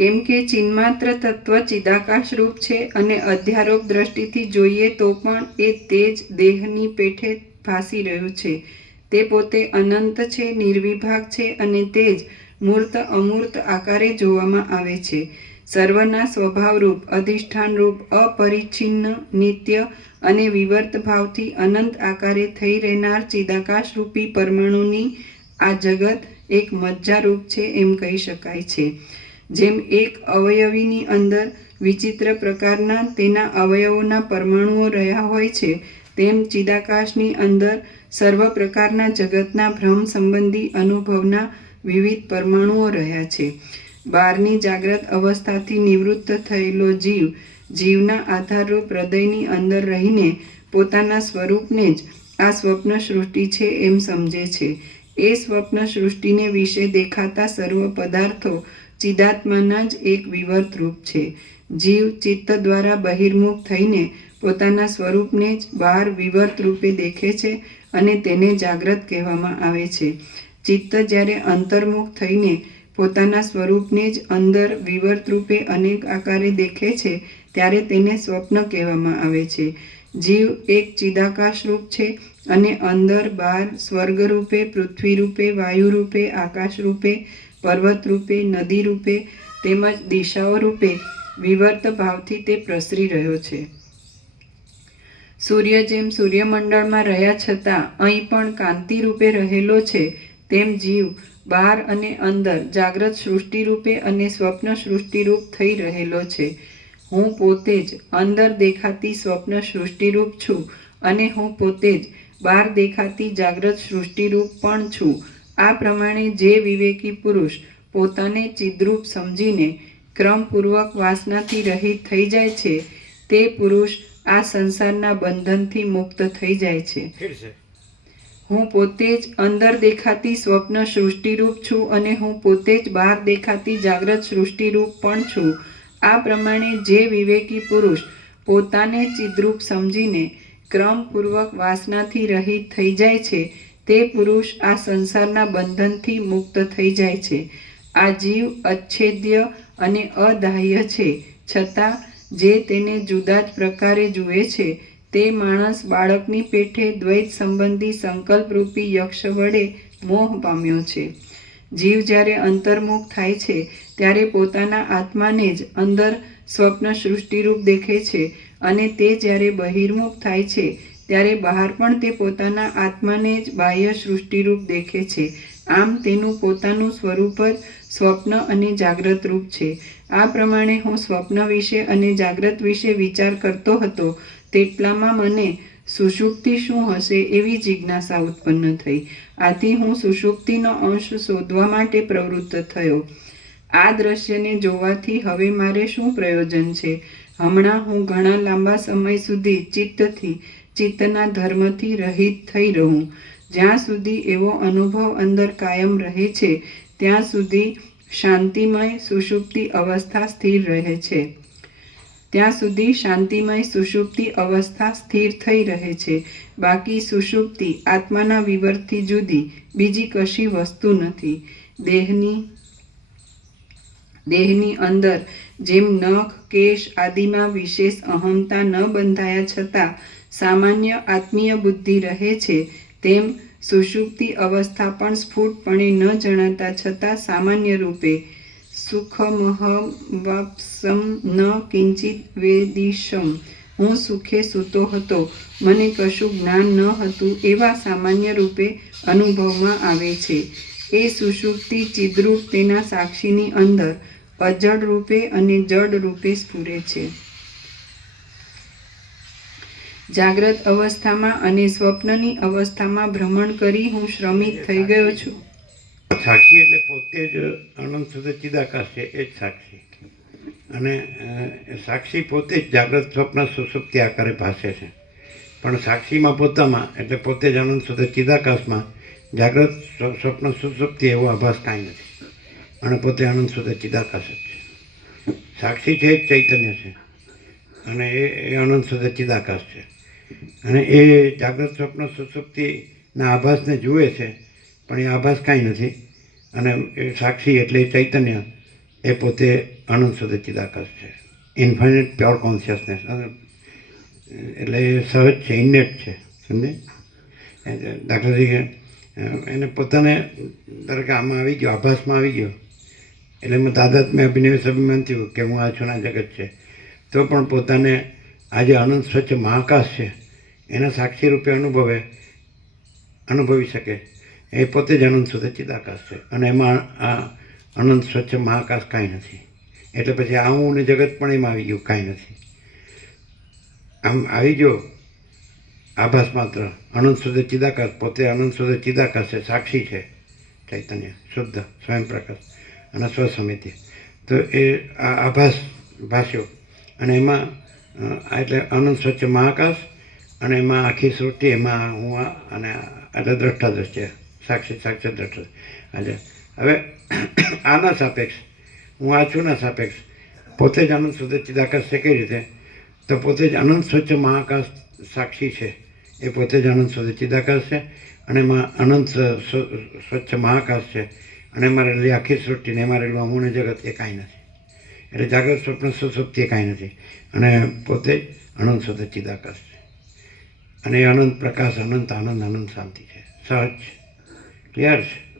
કેમ કે ચિન્માત્ર તત્વ ચિદાકાશ રૂપ છે અને અધ્યારોપ દ્રષ્ટિથી જોઈએ તો પણ એ તેજ દેહની પેઠે ભાસી રહ્યું છે. તે પોતે અનંત છે, નિર્વિભાગ છે અને તેજ મૂર્ત અમૂર્ત આકારે જોવામાં આવે છે. સર્વના સ્વભાવરૂપ, અધિષ્ઠાનરૂપ, અપરિચ્છિન્ન, નિત્ય અને વિવર્ત ભાવથી અનંત આકારે થઈ રહેનાર ચિદાકાશ રૂપી પરમાણુની આ જગત એક મજ્જારૂપ છે એમ કહી શકાય છે. જેમ એક અવયવીની અંદર વિચિત્ર પ્રકારના તેના અવયવોના પરમાણુઓ રહ્યા હોય છે, તેમ ચિદાકાશની અંદર સર્વ પ્રકારના જગતના ભ્રમ સંબંધી અનુભવના વિવિધ પરમાણુઓ રહ્યા છે. બારની જાગ્રત અવસ્થાથી નિવૃત્ત થયેલો જીવ, જીવના આધારરૂપ હૃદયની અંદર રહીને પોતાના સ્વરૂપને જ આ સ્વપ્ન સૃષ્ટિ છે એમ સમજે છે. એ સ્વપ્ન સૃષ્ટિને વિશે દેખાતા સર્વ પદાર્થો ચિદાત્માના જ એક વિવર્ત રૂપ છે. જીવ ચિત્ત દ્વારા બહિર્મુખ થઈને પોતાના સ્વરૂપને જ બહાર વિવર્ત રૂપે દેખે છે અને તેને જાગ્રત કહેવામાં આવે છે. ચિત્ત જ્યારે અંતર્મુખ થઈને પોતાના સ્વરૂપને જ અંદર વિવર્ત રૂપે અનેક આકારે દેખે છે, ત્યારે તેને સ્વપ્ન કહેવામાં આવે છે. જીવ એક ચિદાકાશ રૂપ છે અને અંદર બહાર સ્વર્ગ રૂપે પૃથ્વી રૂપે વાયુ રૂપે આકાશ રૂપે પર્વત રૂપે નદી રૂપે તેમજ દિશાઓ રૂપે વિવર્ત ભાવથી તે પ્રસરી રહ્યો છે. સૂર્ય જેમ સૂર્યમંડળમાં રહ્યા છતાં અહીં પણ કાંતિ રૂપે રહેલો છે, તેમ જીવ બહાર અને અંદર જાગ્રત સૃષ્ટિ રૂપે અને સ્વપ્ન સૃષ્ટિરૂપ થઈ રહેલો છે. હું પોતે જ અંદર દેખાતી સ્વપ્ન સૃષ્ટિરૂપ છું અને હું પોતે જ બહાર દેખાતી જાગ્રત સૃષ્ટિરૂપ પણ છું. આ પ્રમાણે જે વિવેકી પુરુષ પોતાને ચિદ્રૂપ સમજીને ક્રમપૂર્વક વાસનાથી રહિત થઈ જાય છે તે પુરુષ આ સંસારના બંધનથી મુક્ત થઈ જાય છે. હું પોતે જ અંદર દેખાતી સ્વપ્ન સૃષ્ટિરૂપ છું અને હું પોતે જ બહાર દેખાતી જાગ્રત સૃષ્ટિરૂપ પણ છું. આ પ્રમાણે જે વિવેકી પુરુષ પોતાને ચિદ્રૂપ સમજીને ક્રમપૂર્વક વાસનાથી રહિત થઈ જાય છે તે પુરુષ આ સંસારના બંધનથી મુક્ત થઈ જાય છે. આ જીવ અચ્છેદ્ય અને અદાહ્ય છે. છતાં, જે તેને જુદા જ પ્રકારે જુએ છે, તે માણસ બાળકની પેઠે દ્વૈત સંબંધી સંકલ્પરૂપી યક્ષ વડે મોહ પામ્યો છે. જીવ જ્યારે અંતર્મુખ થાય છે, ત્યારે પોતાના આત્માને જ અંદર સ્વપ્ન સૃષ્ટિરૂપ દેખે છે અને તે જ્યારે બહિર્મુખ થાય છે ત્યારે બહાર પણ તે પોતાના આત્માને જ બાહ્ય સૃષ્ટિરૂપ દેખે છે. આમ તેનું પોતાનું સ્વરૂપ જ સ્વપ્ન અને જાગ્રત રૂપ છે. આ પ્રમાણે હું સ્વપ્ન વિશે અને જાગ્રત વિશે વિચાર કરતો હતો, તેટલામાં મને સુષુપ્તિ શું હશે એવી જિજ્ઞાસા ઉત્પન્ન થઈ. આથી હું સુષુપ્તિનો અંશ શોધવા માટે પ્રવૃત્ત થયો. આ દ્રશ્યને જોવાથી હવે મારે શું પ્રયોજન છે? હમણાં હું ઘણા લાંબા સમય સુધી ચિત્તથી ચિત્તના ધર્મથી રહિત થઈ રહું. જ્યાં સુધી એવો અનુભવ અંદર કાયમ રહે છે, ત્યાં સુધી શાંતિમય સુષુપ્તિ અવસ્થા સ્થિર રહે છે. ત્યાં સુધી શાંતિમય સુષુપ્તિ અવસ્થા સ્થિર થઈ રહે છે. બાકી સુષુપ્તિ આત્માના વિવરથી જુદી, બીજી કશી વસ્તુ નથી. દેહની દેહની અંદર જેમ નખ, કેશ આદિમાં વિશેષ અહમતા ન બંધાયા છતાં સામાન્ય આત્મીય બુદ્ધિ રહે છે, તેમ સુષુપ્તિ અવસ્થા પણ સ્ફુટપણે ન જણાતા છતાં સામાન્ય રૂપે સુખમહવાપ્સમ ન કિંચિત વેદિશમ. હું સુખે સૂતો હતો, મને કશું જ્ઞાન ન હતું એવા સામાન્ય રૂપે અનુભવમાં આવે છે. એ સુષુપ્તિ ચિદ્રૂપ તેના સાક્ષીની અંદર અજડ રૂપે અને જડ રૂપે સ્ફુરે છે. જાગ્રત અવસ્થામાં અને સ્વપ્નની અવસ્થામાં ભ્રમણ કરી હું શ્રમિત થઈ ગયો છું. સાક્ષી એટલે પોતે જ અનંત સુધી ચિદાકાશ છે એ જ સાક્ષી. અને સાક્ષી પોતે જ જાગ્રત સ્વપ્ન સુસુપ્તિ આકારે ભાષે છે. પણ સાક્ષીમાં પોતામાં એટલે પોતે જ અનંત સુધી ચિદાકાશમાં જાગ્રત સ્વ- સ્વપ્ન સુસુપ્તિ એવો આભાસ કાંઈ નથી. અને પોતે અનંત સુધી ચિદાકાશ જ છે. સાક્ષી છે જ ચૈતન્ય છે. અને એ એ અનંત સુધી ચિદાકાશ છે. અને એ જાગ્રત સ્વપ્ન સુસુપ્તિના આભાસને જુએ છે, પણ એ આભાસ કાંઈ નથી. અને એ સાક્ષી એટલે ચૈતન્ય, એ પોતે અનંત સુધી ચિદાકાશ છે. ઇન્ફાઇનેટ પ્યોર કોન્શિયસનેસ એટલે એ સહજ છે ઇનેટ છે સમજે દાખલા તરીકે એને પોતાને ધારો કે આમાં આવી ગયો, આભાસમાં આવી ગયો. એટલે મેં તાદાત્મ્ય અભિનય અભિમાન થયું કે હું આ છું જગત છે. તો પણ પોતાને આજે અનંત સ્વચ્છ મહાકાશ છે. એના સાક્ષી રૂપે અનુભવે, અનુભવી શકે. એ પોતે જ અનંત સુધી ચિદાકાશ છે. અને એમાં આ અનંત સ્વચ્છ મહાકાશ કાંઈ નથી. એટલે પછી આ હું ને જગત પણ એમાં આવી ગયું, કાંઈ નથી. આમ આવી ગયો આભાસ માત્ર. અનંત સુધી ચિદાકાશ, પોતે અનંત સુધી ચિદાકાશ છે, સાક્ષી છે, ચૈતન્ય, શુદ્ધ સ્વયં પ્રકાશ અને સ્વસમિતિ. તો એ આ આભાસ ભાષ્યો. અને એમાં એટલે અનંત સ્વચ્છ મહાકાશ અને એમાં આખી સૃષ્ટિ એમાં હું અને એટલે દ્રષ્ટા દ્રષ્ટિ સાક્ષી સાક્ષી દ્રષ્ટા. આજે હવે આના સાપેક્ષ, હું આ છું ના સાપેક્ષ, પોતે જ અનંત સુધી ચિદાકાશ છે કઈ રીતે? તો પોતે જ અનંત સ્વચ્છ મહાકાશ સાક્ષી છે. એ પોતે જ અનંત સુધી ચિદાકાશ છે અને એમાં અનંત સ્વ- સ્વ- સ્વચ્છ મહાકાશ છે. અને એમાં રહેલી આખી સૃષ્ટિને એમાં રહેલું અમૂળ જગત એ કાંઈ નથી. એટલે જાગ્રત સ્વપ્ન સુસુપ્તિ એ કાંઈ નથી. અને પોતે જ અનંત સુધી ચિદાકાશ છે. અને આનંદ પ્રકાશ અનંત આનંદ અનંત શાંતિ છે. સહજ ક્લિયર છે?